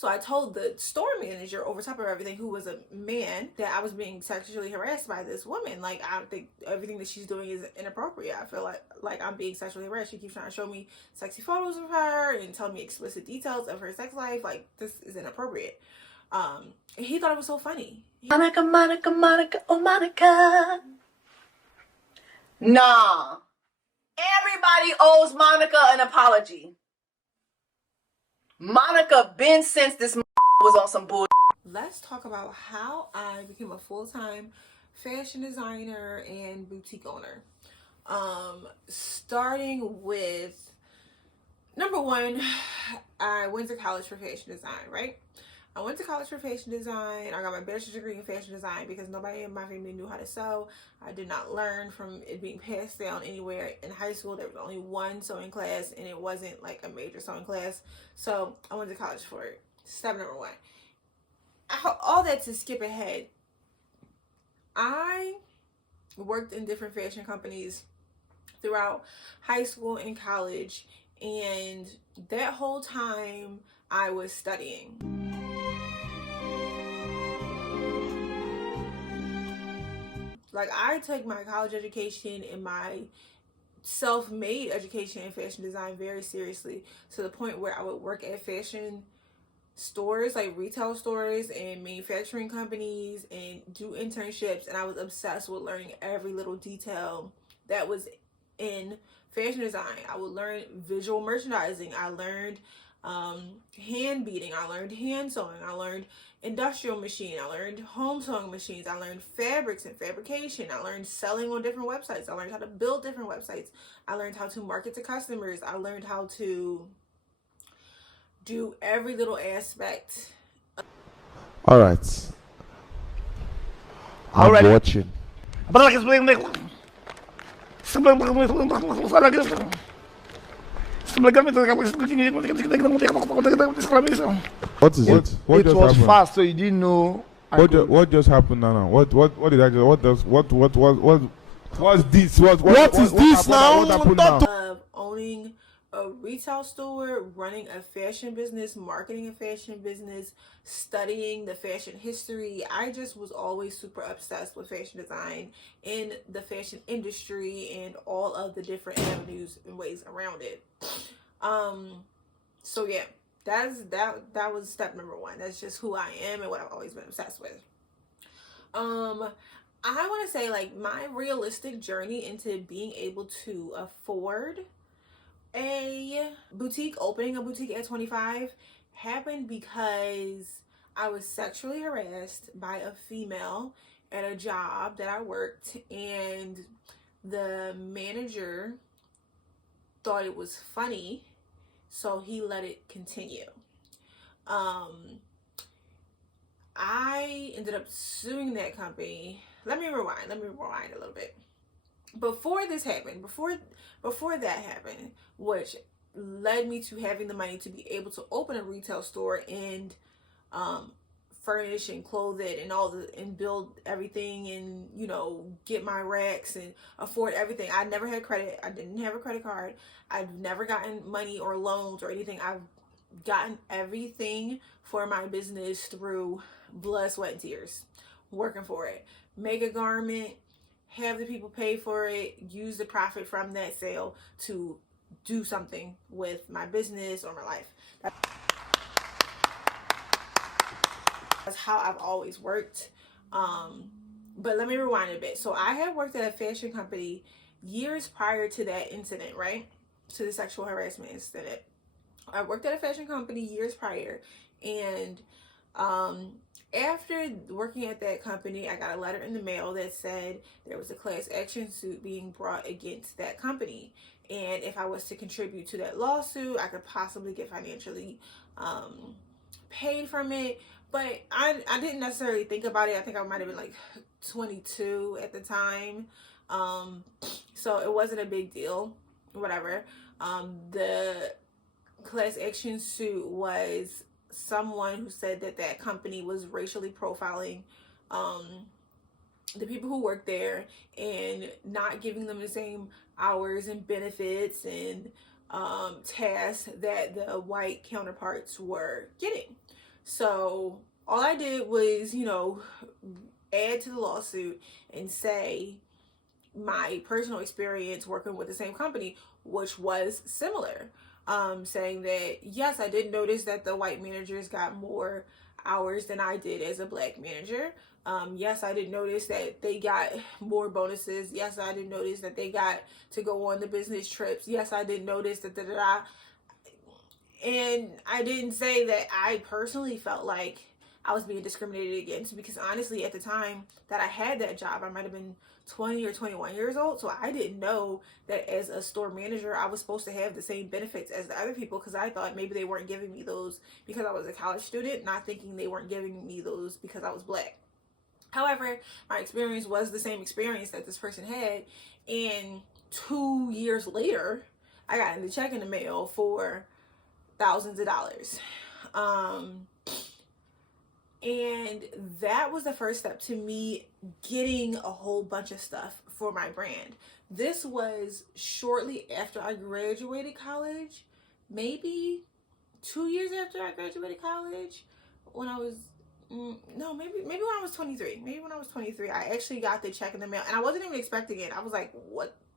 So I told the store manager, over top of everything, who was a man, that I was being sexually harassed by this woman. Like, I think everything that she's doing is inappropriate. I feel like I'm being sexually harassed. She keeps trying to show me sexy photos of her and tell me explicit details of her sex life. Like, this is inappropriate. And he thought it was so funny. Monica, Monica, Monica, oh Monica. Nah. Everybody owes Monica an apology. Monica been since this was on some bull. Let's talk about how I became a full-time fashion designer and boutique owner. Starting with number one, I went to college for fashion design, right? I went to college for fashion design. I got my bachelor's degree in fashion design because nobody in my family knew how to sew. I did not learn from it being passed down anywhere. In high school, there was only one sewing class, and it wasn't like a major sewing class. So I went to college for it. Step number one. All that to skip ahead. I worked in different fashion companies throughout high school and college, and that whole time I was studying. Like, I took my college education and my self-made education in fashion design very seriously, to the point where I would work at fashion stores, like retail stores and manufacturing companies, and do internships, and I was obsessed with learning every little detail that was in fashion design. I would learn visual merchandising. I learned hand beading. I learned hand sewing. I learned industrial machine. I learned home sewing machines. I learned fabrics and fabrication. I learned selling on different websites. I learned how to build different websites. I learned how to market to customers. I learned how to do every little aspect. All right. I'm watching. What is it? What It just was happened? fast, so you didn't know. What just happened now? What did I just? What's this? What is this now? What happened now? Of owning a retail store, running a fashion business, marketing a fashion business, studying the fashion history. I just was always super obsessed with fashion design in the fashion industry and all of the different avenues and ways around it. So yeah, that was step number one. That's just who I am and what I've always been obsessed with. I want to say, like, my realistic journey into being able to afford opening a boutique at 25, happened because I was sexually harassed by a female at a job that I worked, and the manager thought it was funny, so he let it continue. I ended up suing that company. Let me rewind a little bit. Before this happened, before that happened, which led me to having the money to be able to open a retail store and furnish and clothe it and build everything, and get my racks and afford everything. I never had credit. I didn't have a credit card. I've never gotten money or loans or anything. I've gotten everything for my business through blood, sweat, and tears, working for it. Make a garment, have the people pay for it, use the profit from that sale to do something with my business or my life. That's how I've always worked. But let me rewind a bit. So I had worked at a fashion company years prior to that incident, right? To the sexual harassment incident. I worked at a fashion company years prior, and after working at that company, I got a letter in the mail that said there was a class action suit being brought against that company, and if I was to contribute to that lawsuit, I could possibly get financially paid from it. But I didn't necessarily think about it. I think I might have been like 22 at the time, so it wasn't a big deal, whatever. The class action suit was someone who said that company was racially profiling the people who work there and not giving them the same hours and benefits and tasks that the white counterparts were getting. So all I did was, add to the lawsuit and say my personal experience working with the same company, which was similar. Saying that, yes, I did notice that the white managers got more hours than I did as a black manager. Yes, I did notice that they got more bonuses. Yes, I did notice that they got to go on the business trips. Yes, I did notice that and I didn't say that I personally felt like I was being discriminated against, because honestly, at the time that I had that job, I might have been 20 or 21 years old. So I didn't know that as a store manager, I was supposed to have the same benefits as the other people, because I thought maybe they weren't giving me those because I was a college student, not thinking they weren't giving me those because I was black. However, my experience was the same experience that this person had. And 2 years later, I got in the check in the mail for thousands of dollars. And that was the first step to me getting a whole bunch of stuff for my brand. This was shortly after I graduated college, maybe 2 years after I graduated college, when I was no, maybe when I was 23. Maybe when I was 23, I actually got the check in the mail, and I wasn't even expecting it. I was like,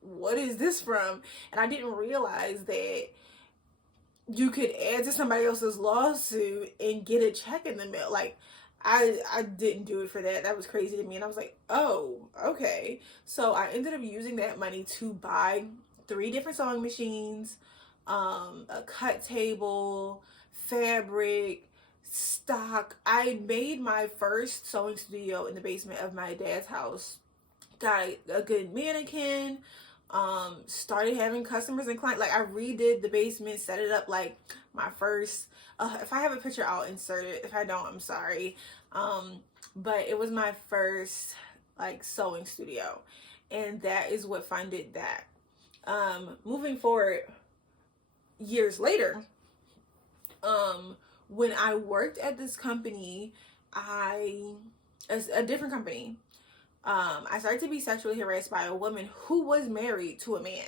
what is this from? And I didn't realize that you could add to somebody else's lawsuit and get a check in the mail. Like, I didn't do it for that. That was crazy to me. And I was like, oh, okay. So I ended up using that money to buy 3 different sewing machines, a cut table, fabric, stock. I made my first sewing studio in the basement of my dad's house. Got a good mannequin, started having customers and clients. Like, I redid the basement, set it up like my first, if I have a picture, I'll insert it. If I don't, I'm sorry. But it was my first like sewing studio, and that is what funded that. Moving forward, years later, when I worked at this company, a different company, I started to be sexually harassed by a woman who was married to a man.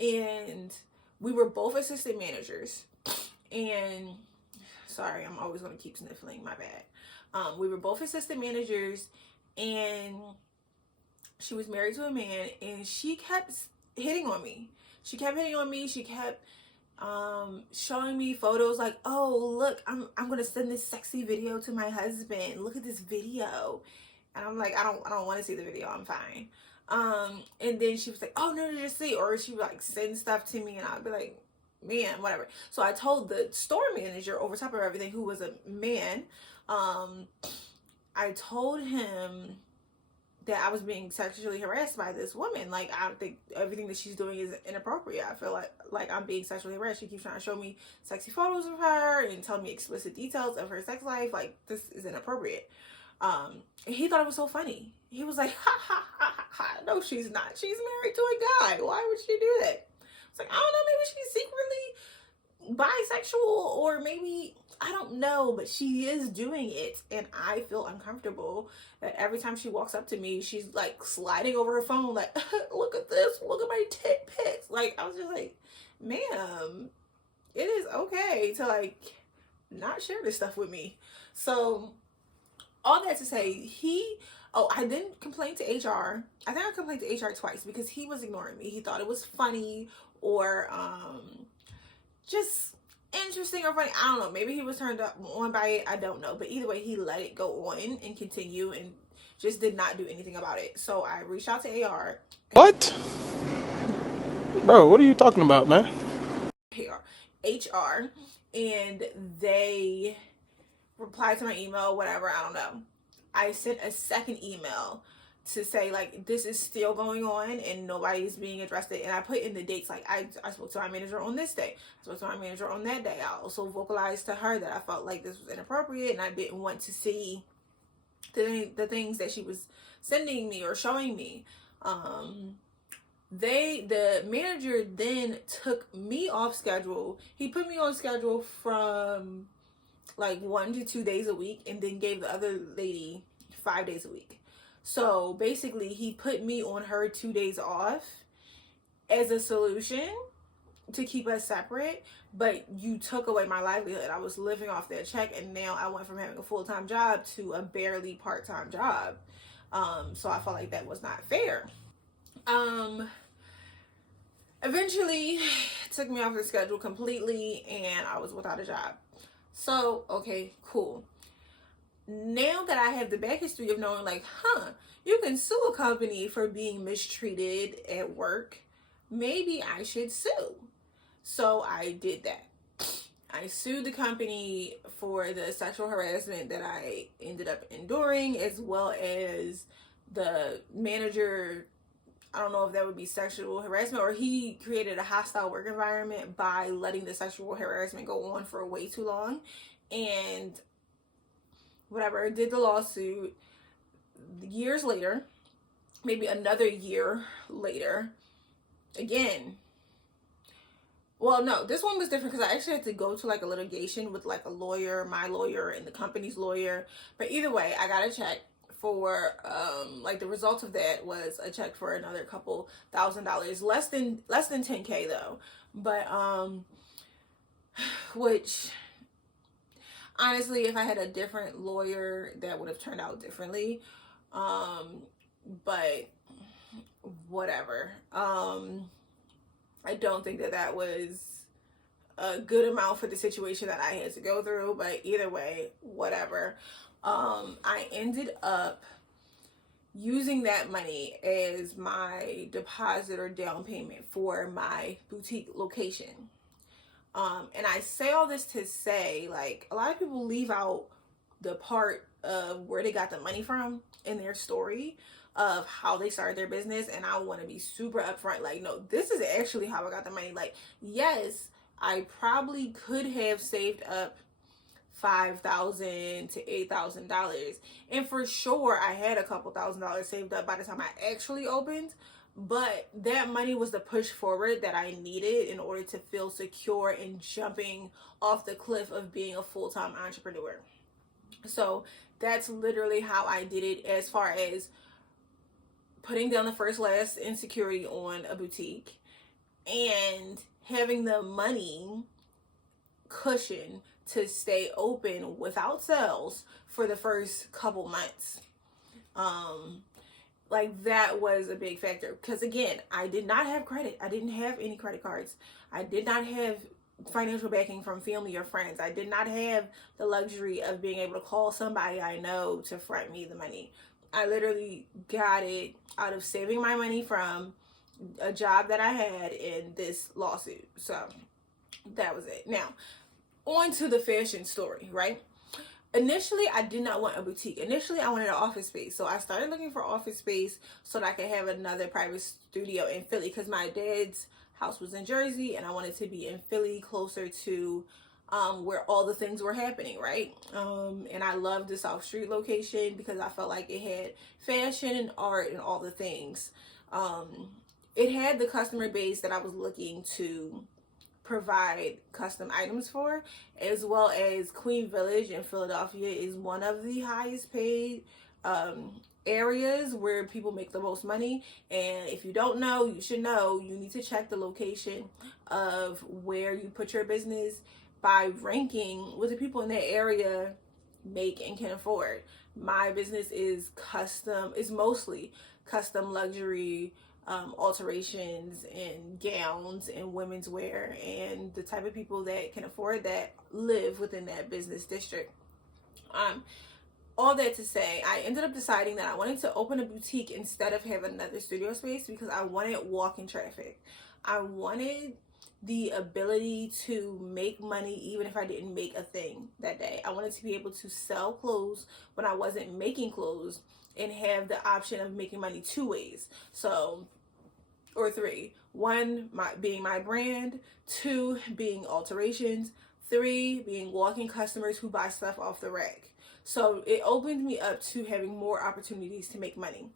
And we were both assistant managers. And sorry, I'm always going to keep sniffling, my bad. We were both assistant managers, and she was married to a man, and she kept hitting on me. She kept showing me photos like, oh, look, I'm going to send this sexy video to my husband. Look at this video. And I'm like, I don't want to see the video. I'm fine. And then she was like, oh, no, just see. Or she would like send stuff to me, and I'd be like, man, whatever. So I told the store manager, over top of everything, who was a man, I told him that I was being sexually harassed by this woman. Like, I think everything that she's doing is inappropriate. I feel like I'm being sexually harassed. She keeps trying to show me sexy photos of her and tell me explicit details of her sex life. Like, this is inappropriate. And he thought it was so funny. He was like, ha ha ha ha ha. No, she's not. She's married to a guy. Why would she do that? It's like, I don't know, maybe she's secretly bisexual, or maybe, I don't know, but she is doing it, and I feel uncomfortable that every time she walks up to me, she's like sliding over her phone, like, look at this, look at my tit pics. Like, I was just like, ma'am, it is okay to like not share this stuff with me. So all that to say, I didn't complain to HR. I think I complained to HR twice because he was ignoring me. He thought it was funny, or just interesting or funny. I don't know. Maybe he was turned on by it. I don't know. But either way, he let it go on and continue and just did not do anything about it. So I reached out to AR. What? Bro, what are you talking about, man? HR, and they replied to my email, whatever, I don't know. I sent a second email to say, like, this is still going on and nobody's being addressed it. And I put in the dates, like, I spoke to my manager on this day. I spoke to my manager on that day. I also vocalized to her that I felt like this was inappropriate and I didn't want to see the things that she was sending me or showing me. The manager then took me off schedule. He put me on schedule from like 1 to 2 days a week, and then gave the other lady 5 days a week. So basically, he put me on her 2 days off as a solution to keep us separate, but you took away my livelihood. I was living off that check, and now I went from having a full-time job to a barely part-time job. So I felt like that was not fair. Eventually took me off the schedule completely, and I was without a job. So, okay, cool. Now that I have the back history of knowing, like, you can sue a company for being mistreated at work, maybe I should sue. So I did that. I sued the company for the sexual harassment that I ended up enduring, as well as the manager. I don't know if that would be sexual harassment, or he created a hostile work environment by letting the sexual harassment go on for way too long. And whatever, did the lawsuit. Years later, maybe another year later, again. Well, no, this one was different because I actually had to go to like a litigation with like a lawyer, my lawyer, and the company's lawyer. But either way, I got a check for like the result of that was a check for another couple $1,000, less than 10K though. But which honestly, if I had a different lawyer, that would have turned out differently. But whatever. I don't think that was a good amount for the situation that I had to go through, but either way, whatever. I ended up using that money as my deposit or down payment for my boutique location. And I say all this to say, like, a lot of people leave out the part of where they got the money from in their story of how they started their business, and I want to be super upfront, like, no, this is actually how I got the money. Like, yes, I probably could have saved up $5,000 to $8,000, and for sure I had a couple $1,000s saved up by the time I actually opened, but that money was the push forward that I needed in order to feel secure in jumping off the cliff of being a full-time entrepreneur. So that's literally how I did it, as far as putting down the first last insecurity on a boutique and having the money cushion to stay open without sales for the first couple months. Like, that was a big factor, because again, I did not have credit. I didn't have any credit cards. I did not have financial backing from family or friends. I did not have the luxury of being able to call somebody I know to front me the money. I literally got it out of saving my money from a job that I had in this lawsuit. So that was it. Now, on to the fashion story, right? Initially, I did not want a boutique. Initially, I wanted an office space. So I started looking for office space so that I could have another private studio in Philly, because my dad's house was in Jersey and I wanted to be in Philly, closer to where all the things were happening, right? And I loved the South Street location because I felt like it had fashion and art and all the things. It had the customer base that I was looking to provide custom items for, as well as Queen Village in Philadelphia is one of the highest paid areas where people make the most money. And if you don't know, you should know. You need to check the location of where you put your business by ranking what the people in that area make and can afford. My business is mostly custom luxury alterations and gowns and women's wear, and the type of people that can afford that live within that business district. All that to say, I ended up deciding that I wanted to open a boutique instead of have another studio space, because I wanted walk-in traffic. I wanted the ability to make money even if I didn't make a thing that day. I wanted to be able to sell clothes when I wasn't making clothes and have the option of making money two ways. So, or three. One, being my brand. Two, being alterations. Three, being walking customers who buy stuff off the rack. So it opened me up to having more opportunities to make money.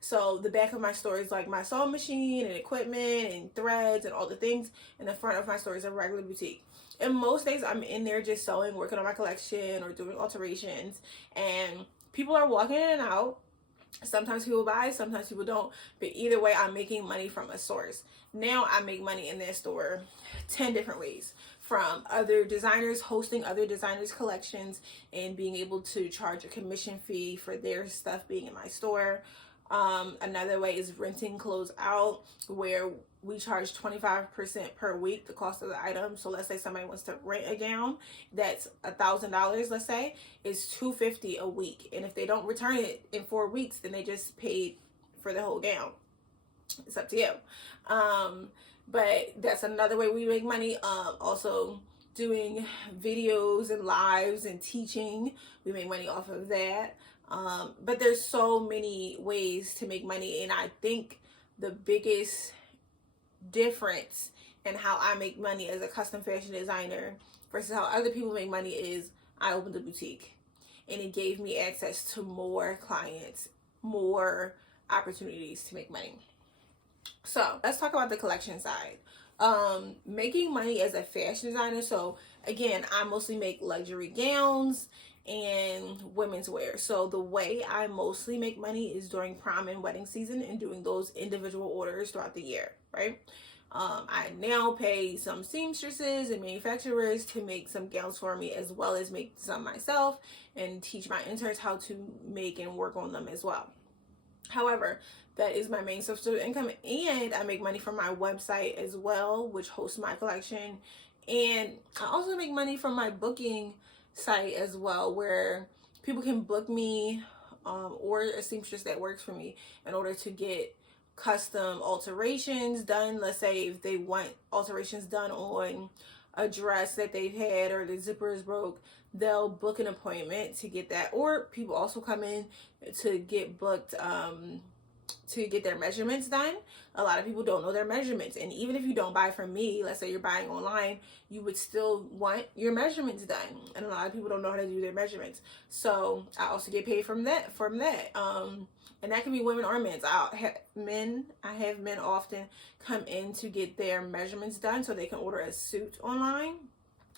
So the back of my store is like my sewing machine and equipment and threads and all the things. And the front of my store is a regular boutique. And most days I'm in there just sewing, working on my collection or doing alterations. And people are walking in and out. Sometimes people buy, sometimes people don't. But either way, I'm making money from a source. Now I make money in that store 10 different ways. From other designers hosting other designers' collections and being able to charge a commission fee for their stuff being in my store. Another way is renting clothes out, where we charge 25% per week the cost of the item. So let's say somebody wants to rent a gown that's $1,000, let's say, it's $250 a week, and if they don't return it in 4 weeks, then they just paid for the whole gown. It's up to you. But that's another way we make money. Also doing videos and lives and teaching, we make money off of that. But there's so many ways to make money, and I think the biggest difference in how I make money as a custom fashion designer versus how other people make money is I opened a boutique, and it gave me access to more clients, more opportunities to make money. So let's talk about the collection side. Making money as a fashion designer. So again, I mostly make luxury gowns and women's wear. So the way I mostly make money is during prom and wedding season and doing those individual orders throughout the year, right? I now pay some seamstresses and manufacturers to make some gowns for me, as well as make some myself and teach my interns how to make and work on them as well. However, that is my main source of income, and I make money from my website as well, which hosts my collection. And I also make money from my booking site as well, where people can book me or a seamstress that works for me in order to get custom alterations done. Let's say if they want alterations done on a dress that they've had, or the zipper is broke, they'll book an appointment to get that. Or people also come in to get booked to get their measurements done. A lot of people don't know their measurements, and even if you don't buy from me, let's say you're buying online, you would still want your measurements done, and a lot of people don't know how to do their measurements. So I also get paid from that and that can be women or men. I have men often come in to get their measurements done so they can order a suit online,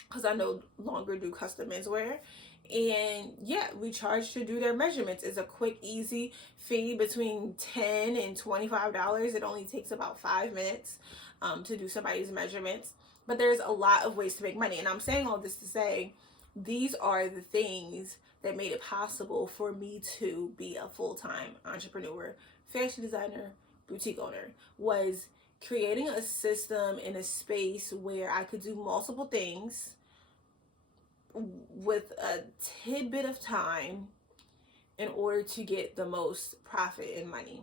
because I no longer do custom menswear. And yeah, we charge to do their measurements. It's a quick, easy fee between $10 and $25. It only takes about 5 minutes to do somebody's measurements. But there's a lot of ways to make money. And I'm saying all this to say, these are the things that made it possible for me to be a full-time entrepreneur, fashion designer, boutique owner, was creating a system in a space where I could do multiple things with a tidbit of time in order to get the most profit and money.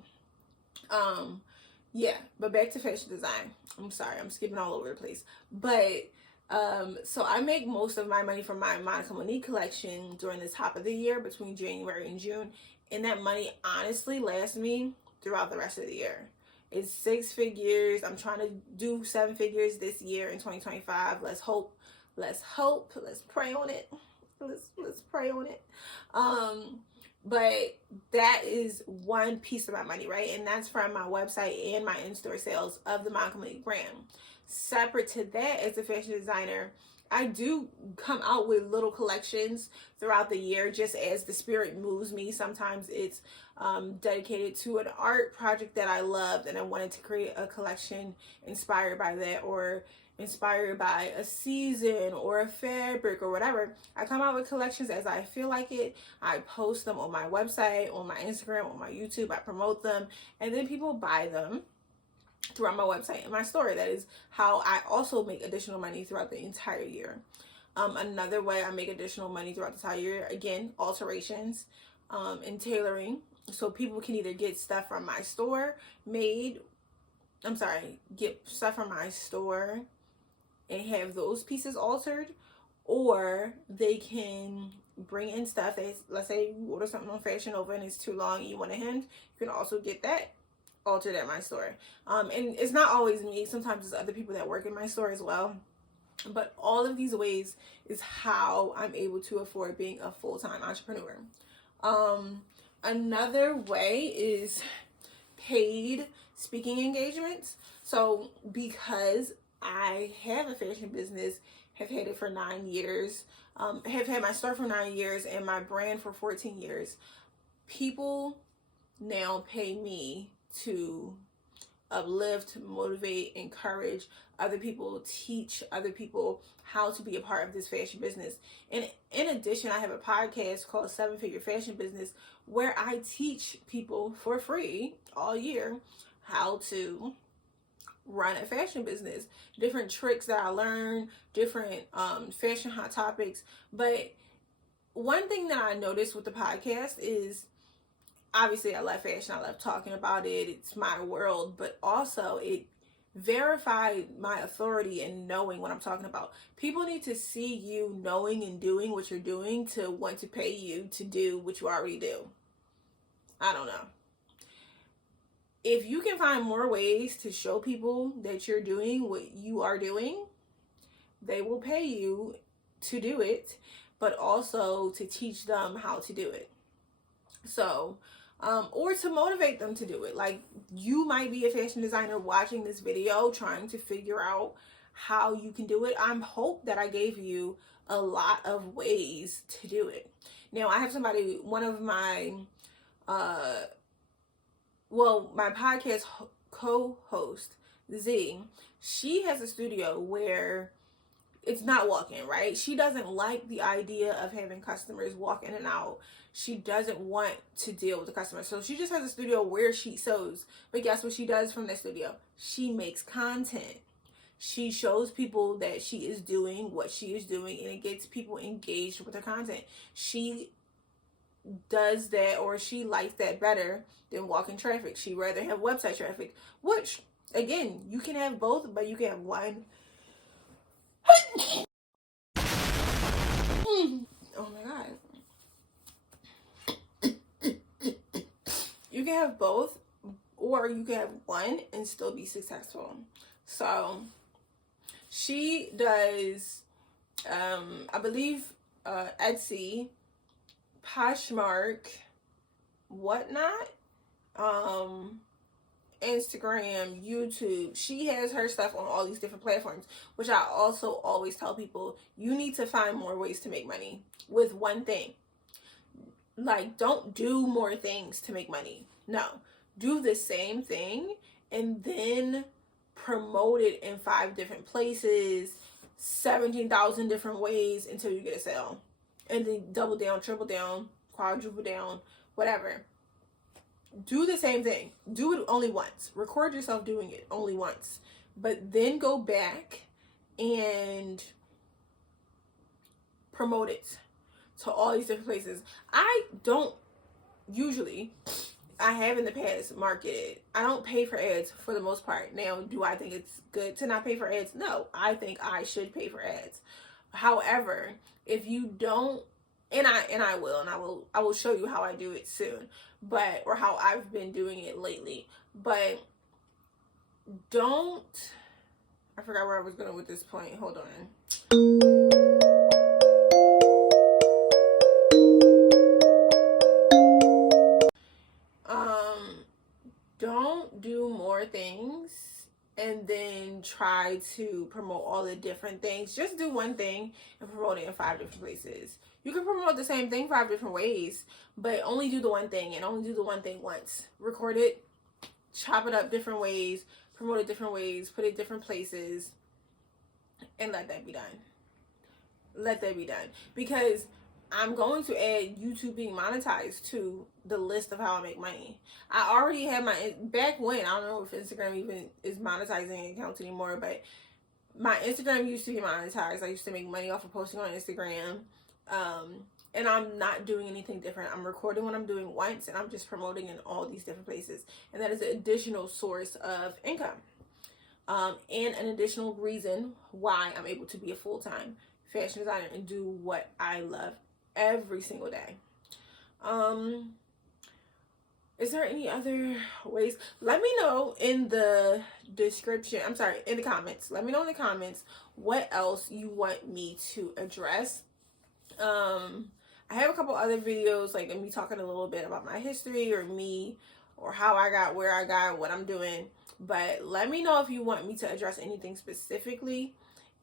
Yeah, but back to fashion design. I'm sorry, I'm skipping all over the place. But so I make most of my money from my Monica Monique collection during the top of the year, between January and June, and that money honestly lasts me throughout the rest of the year. It's 6 figures. I'm trying to do 7 figures this year in 2025. Let's hope. Let's pray on it. Let's pray on it. But that is one piece of my money, right? And that's from my website and my in-store sales of the Monica Monique brand. Separate to that, as a fashion designer, I do come out with little collections throughout the year, just as the spirit moves me. Sometimes it's dedicated to an art project that I loved and I wanted to create a collection inspired by that, or inspired by a season or a fabric or whatever. I come out with collections as I feel like it. I post them on my website, on my Instagram, on my YouTube. I promote them, and then people buy them throughout my website and my store. That is how I also make additional money throughout the entire year. Another way I make additional money throughout the entire year, again, alterations and tailoring. So people can either get stuff from my store get stuff from my store and have those pieces altered, or they can bring in stuff that, let's say you order something on Fashion Nova and it's too long and you want a hem, you can also get that altered at my store. And it's not always me, sometimes it's other people that work in my store as well. But all of these ways is how I'm able to afford being a full-time entrepreneur. Another way is paid speaking engagements. So because I have a fashion business, have had it for 9 years, have had my store for 9 years and my brand for 14 years, people now pay me to uplift, motivate, encourage other people, teach other people how to be a part of this fashion business. And in addition, I have a podcast called 7-Figure Fashion Business where I teach people for free all year how to run a fashion business, different tricks that I learned, different fashion hot topics. But one thing that I noticed with the podcast is, obviously I love fashion, I love talking about it, it's my world, but also it verified my authority in knowing what I'm talking about. People need to see you knowing and doing what you're doing to want to pay you to do what you already do. I don't know. If you can find more ways to show people that you're doing what you are doing, they will pay you to do it, but also to teach them how to do it. So, or to motivate them to do it. Like, you might be a fashion designer watching this video trying to figure out how you can do it. I hope that I gave you a lot of ways to do it. Now, I have somebody, one of my my podcast co-host, Z, she has a studio where it's not walk-in, right? She doesn't like the idea of having customers walk in and out. She doesn't want to deal with the customers. So she just has a studio where she sews. But guess what she does from that studio? She makes content. She shows people that she is doing what she is doing, and it gets people engaged with her content. She does that, or she likes that better than walking traffic. She'd rather have website traffic, which, again, you can have both, but you can have one. Oh my God. You can have both, or you can have one and still be successful. So she does, I believe, Etsy, Poshmark, whatnot, Instagram, YouTube. She has her stuff on all these different platforms, which I also always tell people, you need to find more ways to make money with one thing. Like, don't do more things to make money. No, do the same thing and then promote it in 5 different places, 17,000 different ways until you get a sale. And then double down, triple down, quadruple down, whatever. Do the same thing. Do it only once. Record yourself doing it only once. But then go back and promote it to all these different places. I don't usually, I have in the past marketed. I don't pay for ads for the most part. Now, do I think it's good to not pay for ads? No, I think I should pay for ads. However, if you don't, and I will show you how I do it soon, but, or how I've been doing it lately, but don't, I forgot where I was going with this point. Hold on. Don't do more things and then try to promote all the different things. Just do one thing and promote it in 5 different places. You can promote the same thing 5 different ways, but only do the one thing, and only do the one thing once. Record it, chop it up different ways, promote it different ways, put it different places, and let that be done. Let that be done. Because I'm going to add YouTube being monetized to the list of how I make money. I already had my, back when, I don't know if Instagram even is monetizing accounts anymore, but my Instagram used to be monetized. I used to make money off of posting on Instagram. And I'm not doing anything different. I'm recording what I'm doing once, and I'm just promoting in all these different places. And that is an additional source of income. And an additional reason why I'm able to be a full-time fashion designer and do what I love every single day. Is there any other ways? Let me know in the description. I'm sorry, in the comments. Let me know in the comments what else you want me to address. I have a couple other videos, like me talking a little bit about my history, or me, or how I got where I got, what I'm doing. But let me know if you want me to address anything specifically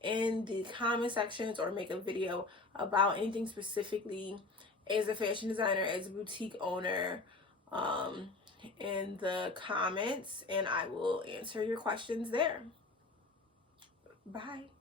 in the comment sections, or make a video about anything specifically as a fashion designer, as a boutique owner, in the comments and I will answer your questions there. Bye.